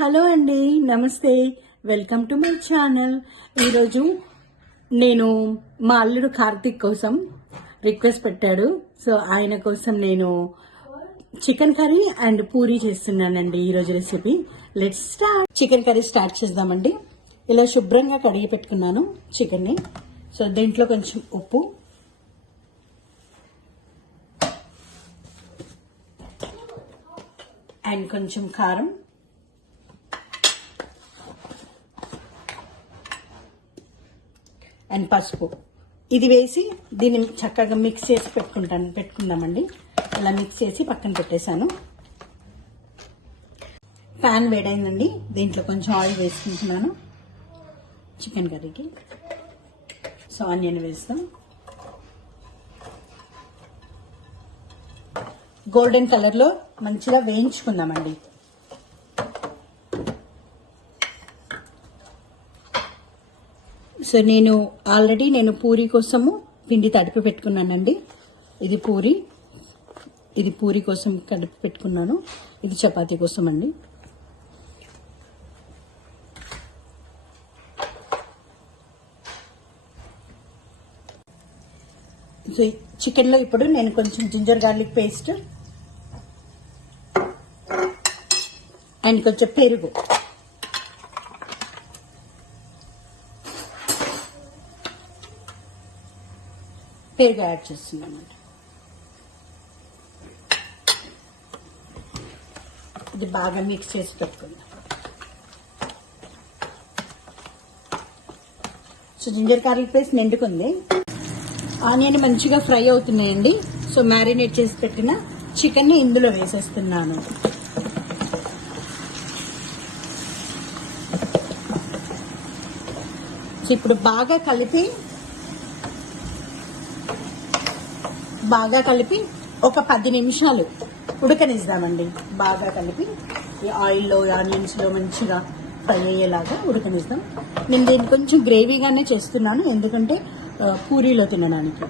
Hello అండి నమస్తే. Welcome to my channel. ఈరోజు నేను మా అల్లుడు కార్తిక్ కోసం రిక్వెస్ట్ పెట్టాడు. సో ఆయన కోసం నేను చికెన్ కర్రీ అండ్ పూరీ చేస్తున్నానండి ఈరోజు recipe. Let's start chicken curry start చేద్దామండి. ఇలా శుభ్రంగా కడిగి పెట్టుకున్నాను చికెన్ని. సో దీంట్లో కొంచెం ఉప్పు. అండ్ కొంచెం కారం. అండ్ పసుపు. ఇది వేసి దీన్ని చక్కగా మిక్స్ చేసి పెట్టుకుంటాను పెట్టుకుందామండి. ఇలా మిక్స్ చేసి పక్కన పెట్టేశాను. ప్యాన్ వేడైందండి. దీంట్లో కొంచెం ఆయిల్ వేసుకుంటున్నాను. చికెన్ కర్రీకి సో ఆనియన్ వేస్తాం. గోల్డెన్ కలర్లో మంచిగా వేయించుకుందామండి. సో నేను ఆల్రెడీ నేను పూరి కోసము పిండి తడిపి పెట్టుకున్నానండి. ఇది పూరి. ఇది పూరి కోసం కడిపి పెట్టుకున్నాను. ఇది చపాతీ కోసం అండి సో చికెన్లో ఇప్పుడు నేను కొంచెం జింజర్ గార్లిక్ పేస్ట్ అండ్ కొంచెం పెరుగు. పెరుగు యాడ్ చేస్తున్నాను. అన్నమాట ఇది బాగా మిక్స్ చేసి పెట్టుకుందాం. సో జింజర్ గార్లిక్ పేస్ట్ నిండుకుంది. ఆనియన్ మంచిగా ఫ్రై అవుతున్నాయండి. సో మ్యారినేట్ చేసి పెట్టిన చికెన్ని ఇందులో వేసేస్తున్నాను. సో ఇప్పుడు బాగా కలిపి బాగా కలిపి ఒక పది నిమిషాలు ఉడకనిద్దామండి బాగా కలిపి ఈ ఆయిల్లో ఆనియన్స్లో మంచిగా ఫ్రై అయ్యేలాగా ఉడకనిద్దాం నేను దీన్ని కొంచెం గ్రేవీగానే చేస్తున్నాను ఎందుకంటే పూరీలో తినడానికి.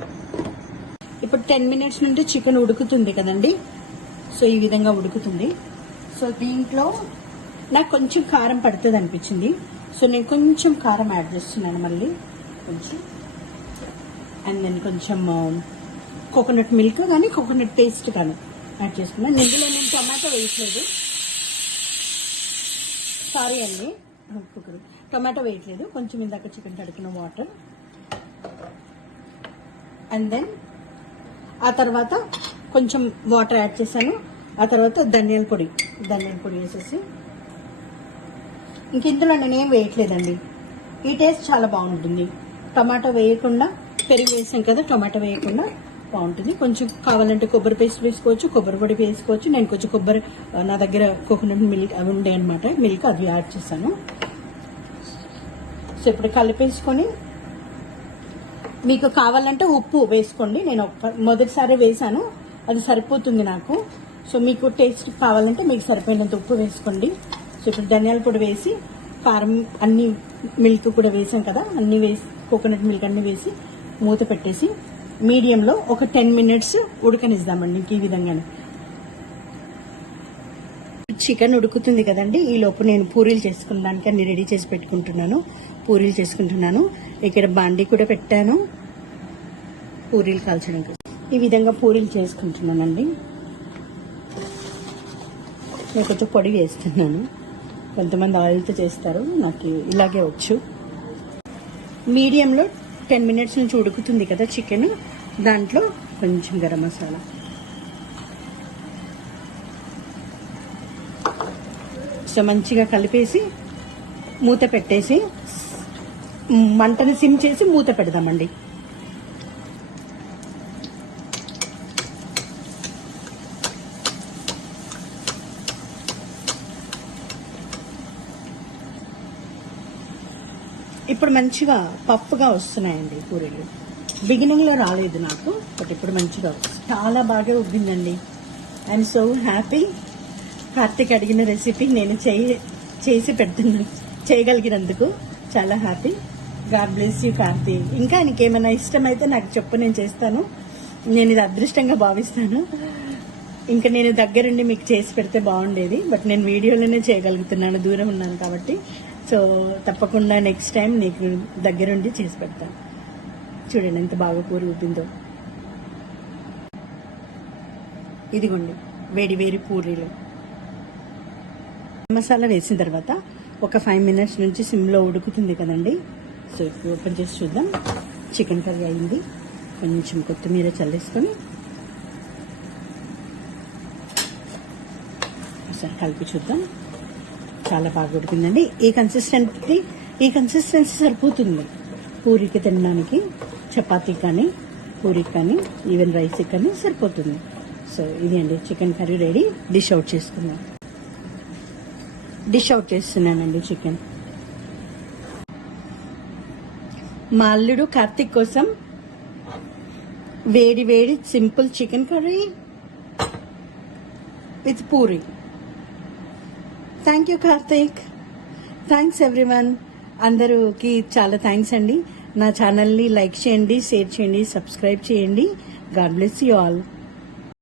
ఇప్పుడు టెన్ మినిట్స్ నుండి చికెన్ ఉడుకుతుంది కదండి. సో ఈ విధంగా ఉడుకుతుంది. సో దీంట్లో నాకు కొంచెం కారం పడుతుంది అనిపించింది. సో నేను కొంచెం కారం యాడ్ చేస్తున్నాను మళ్ళీ. కొంచెం. అండ్ దెన్ కొంచెం కోకోనట్ మిల్క్ కానీ కోకోనట్ పేస్ట్ కానీ యాడ్ చేసుకున్నాను. ఇందులో నేను టమాటో వేయట్లేదు. సారీ అండి. కుక్కర్ టమాటో వేయట్లేదు. కొంచెం ఇందాక చికెన్ తడికిన వాటర్. అండ్ దెన్ ఆ తర్వాత కొంచెం వాటర్ యాడ్ చేశాను. ఆ తర్వాత ధనియాల పొడి ధనియాల పొడి వేసేసి. ఇంక ఇందులో నేనేం వేయట్లేదండి. ఈ టేస్ట్ చాలా బాగుంటుంది. టమాటో వేయకుండా పెరుగు వేసాం కదా టమాటో వేయకుండా బాగుంటుంది. కొంచెం కావాలంటే కొబ్బరి పేస్ట్ వేసుకోవచ్చు కొబ్బరి పొడి వేసుకోవచ్చు. నేను కొంచెం కొబ్బరి నా దగ్గర కోకోనట్ మిల్క్ అవి ఉండే అనమాట మిల్క్ అది యాడ్ చేశాను. సో ఇప్పుడు కలిపేసుకొని మీకు కావాలంటే ఉప్పు వేసుకోండి. నేను మొదటిసారి వేసాను అది సరిపోతుంది నాకు. సో మీకు టేస్ట్ కావాలంటే మీకు సరిపోయినంత ఉప్పు వేసుకోండి. సో ఇప్పుడు ధనియాల పొడి వేసి కారం అన్ని మిల్క్ కూడా వేసాం కదా అన్నీ వేసి కోకోనట్ మిల్క్ అన్నీ వేసి మూత పెట్టేసి మీడియంలో ఒక టెన్ మినిట్స్ ఉడకనిద్దామండి ఇంక ఈ విధంగానే. చికెన్ ఉడుకుతుంది కదండి ఈ లోపు నేను పూరీలు చేసుకున్నానికి అన్ని రెడీ చేసి పెట్టుకుంటున్నాను. పూరీలు చేసుకుంటున్నాను. ఇక్కడ బాండీ కూడా పెట్టాను. పూరీలు కాల్చడం ఈ విధంగా పూరీలు చేసుకుంటున్నానండి. నేను కొంచెం పొడి వేస్తున్నాను. కొంతమంది ఆయిల్తో చేస్తారు. నాకు ఇలాగే వచ్చు. మీడియంలో టెన్ మినిట్స్ నుంచి ఉడుకుతుంది కదా చికెన్. దాంట్లో కొంచెం గరం మసాలా. సో మంచిగా కలిపేసి మూత పెట్టేసి మంటని సిమ్ చేసి మూత పెడదామండి. ఇప్పుడు మంచిగా పప్పుగా వస్తున్నాయండి పూరీలు. బిగినింగ్లో రాలేదు నాకు బట్ ఇప్పుడు మంచిగా చాలా బాగా ఉబ్బిందండి. ఐఎమ్ సో హ్యాపీ కార్తీక్ అడిగిన రెసిపీ నేను చేయి చేసి పెడుతున్నాను చేయగలిగినందుకు చాలా happy god bless you Karthik. ఇంకా నీకేమైనా ఇష్టమైతే నాకు చెప్పు నేను చేస్తాను. నేను ఇది అదృష్టంగా భావిస్తాను. ఇంకా నేను దగ్గరుండి మీకు చేసి పెడితే బాగుండేది బట్ నేను వీడియోలోనే చేయగలుగుతున్నాను దూరం ఉన్నాను కాబట్టి. సో తప్పకుండా నెక్స్ట్ టైం నీకు దగ్గరుండి చేసి పెడతాను. చూడండి ఎంత బాగా కూర ఊపిందో ఇదిగోండి వేడి వేడి పూరీలు. మసాలా వేసిన తర్వాత ఒక ఫైవ్ మినిట్స్ నుంచి సిమ్లో ఉడుకుతుంది కదండి. సో ఇప్పుడు ఓపెన్ చేసి చూద్దాం. చికెన్ కర్రీ అయింది. కొంచెం కొత్తిమీర చల్లేసుకొని ఒకసారి కలిపి చూద్దాం. చాలా బాగా ఉడికిందండి. ఈ కన్సిస్టెన్సీ ఈ కన్సిస్టెన్సీ సరిపోతుంది. పూరికి తినడానికి. చపాతీ కానీ పూరికి కానీ ఈవెన్ రైస్కి కానీ సరిపోతుంది. సో ఇది అండి chicken curry ready dish out చేసుకుందాం. డిష్ అవుట్ చేస్తున్నానండి చికెన్ మా అల్లుడు కార్తిక్ కోసం వేడి వేడి simple chicken curry with puri. Thank you Karthik thanks everyone అందరికి చాలా థ్యాంక్స్ అండి. నా ఛానల్ని లైక్ చేయండి షేర్ చేయండి సబ్స్క్రైబ్ చేయండి. God bless you all.